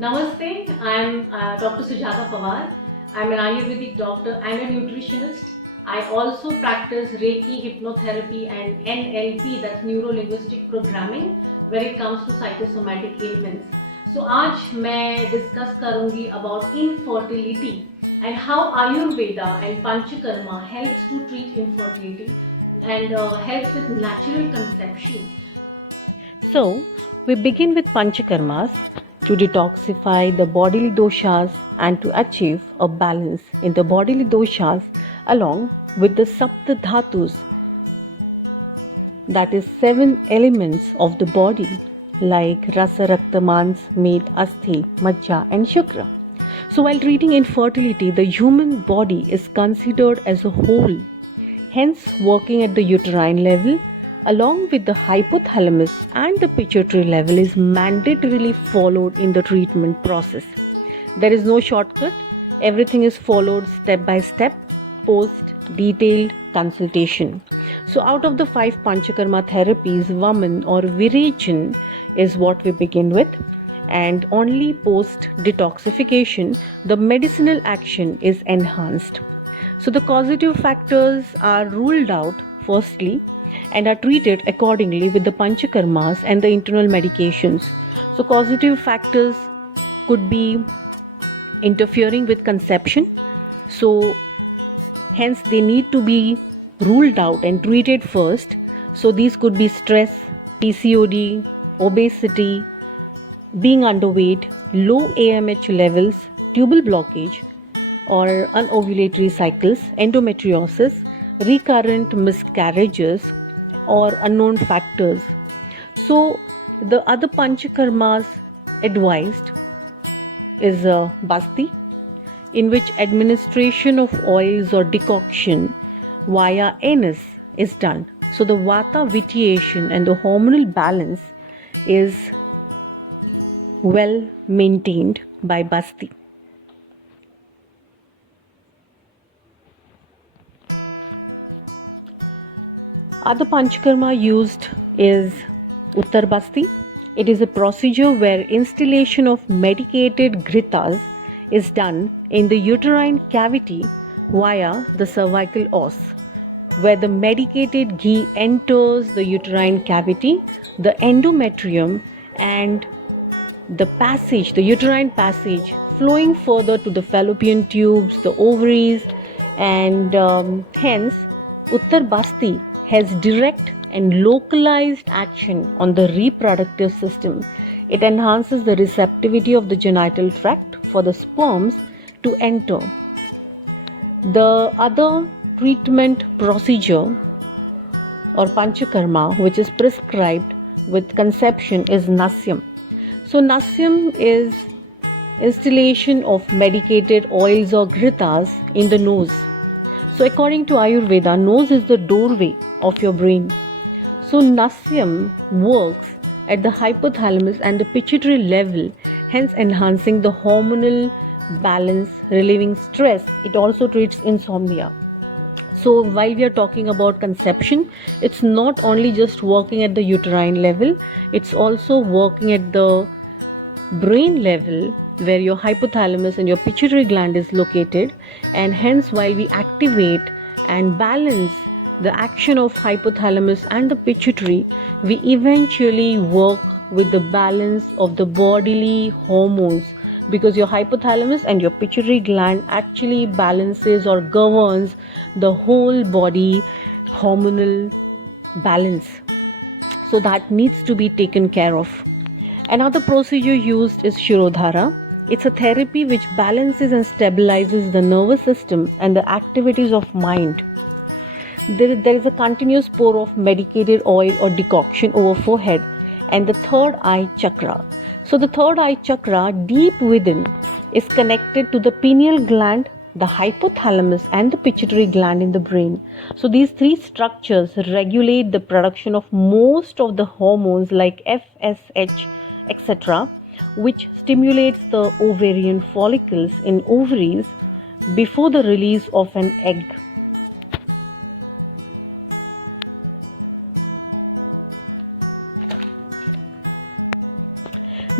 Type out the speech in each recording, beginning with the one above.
Namaste, I'm Dr. Sujata Pawar. I'm an Ayurvedic doctor and a nutritionist. I also practice Reiki, hypnotherapy, and NLP, that's Neuro Linguistic Programming, when it comes to psychosomatic ailments. So, आज मैं discuss करूँगी about infertility and how Ayurveda and Panchakarma helps to treat infertility and helps with natural conception. So, we begin with Panchakarmas to detoxify the bodily doshas and to achieve a balance in the bodily doshas along with the Sapta Dhatus, that is 7 elements of the body like Rasa, Rakta, Mans, Med, Asthi, Majja and Shukra. So while treating infertility, the human body is considered as a whole, hence working at the uterine level along with the hypothalamus and the pituitary level is mandatorily followed in the treatment process. There is no shortcut. Everything is followed step by step post detailed consultation. So out of the 5 Panchakarma therapies, Vaman or Virechan is what we begin with, and only post detoxification the medicinal action is enhanced. So the causative factors are ruled out firstly and are treated accordingly with the Panchakarmas and the internal medications. So causative factors could be interfering with conception. So hence they need to be ruled out and treated first. So these could be stress, PCOD, obesity, being underweight, low AMH levels, tubal blockage or unovulatory cycles, endometriosis, recurrent miscarriages or unknown factors. So the other Panchakarmas advised is Basti, in which administration of oils or decoction via anus is done. So the Vata vitiation and the hormonal balance is well maintained by Basti. Other Panchakarma used is Uttar Basti. It is a procedure where instillation of medicated ghritas is done in the uterine cavity via the cervical os, where the medicated ghee enters the uterine cavity, the endometrium and the passage, the uterine passage flowing further to the fallopian tubes, the ovaries, and hence Uttar Basti has direct and localized action on the reproductive system. It enhances the receptivity of the genital tract for the sperms to enter. The other treatment procedure or Panchakarma which is prescribed with conception is Nasyam. So Nasyam is instillation of medicated oils or ghritas in the nose. So according to Ayurveda, nose is the doorway of your brain. So Nasyam works at the hypothalamus and the pituitary level, hence enhancing the hormonal balance, relieving stress. It also treats insomnia. So while we are talking about conception, it's not only just working at the uterine level, it's also working at the brain level where your hypothalamus and your pituitary gland is located, and hence while we activate and balance the action of hypothalamus and the pituitary, we eventually work with the balance of the bodily hormones, because your hypothalamus and your pituitary gland actually balances or governs the whole body hormonal balance. So that needs to be taken care of. Another procedure used is Shirodhara. It's a therapy which balances and stabilizes the nervous system and the activities of mind. There is a continuous pour of medicated oil or decoction over forehead and the third eye chakra. So the third eye chakra deep within is connected to the pineal gland, the hypothalamus and the pituitary gland in the brain. So these 3 structures regulate the production of most of the hormones like FSH, etc., which stimulates the ovarian follicles in ovaries before the release of an egg.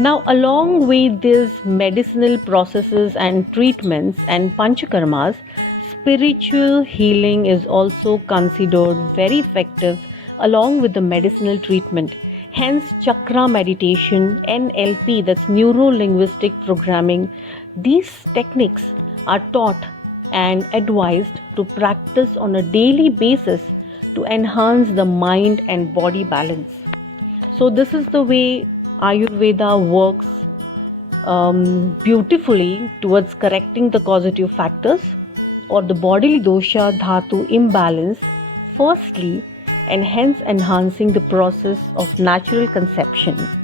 Now, along with these medicinal processes and treatments and panchakarmas, spiritual healing is also considered very effective along with the medicinal treatment. Hence, chakra meditation, NLP, that's neuro linguistic programming, these techniques are taught and advised to practice on a daily basis to enhance the mind and body balance. So, this is the way Ayurveda works beautifully towards correcting the causative factors or the bodily dosha dhatu imbalance, firstly, and hence enhancing the process of natural conception.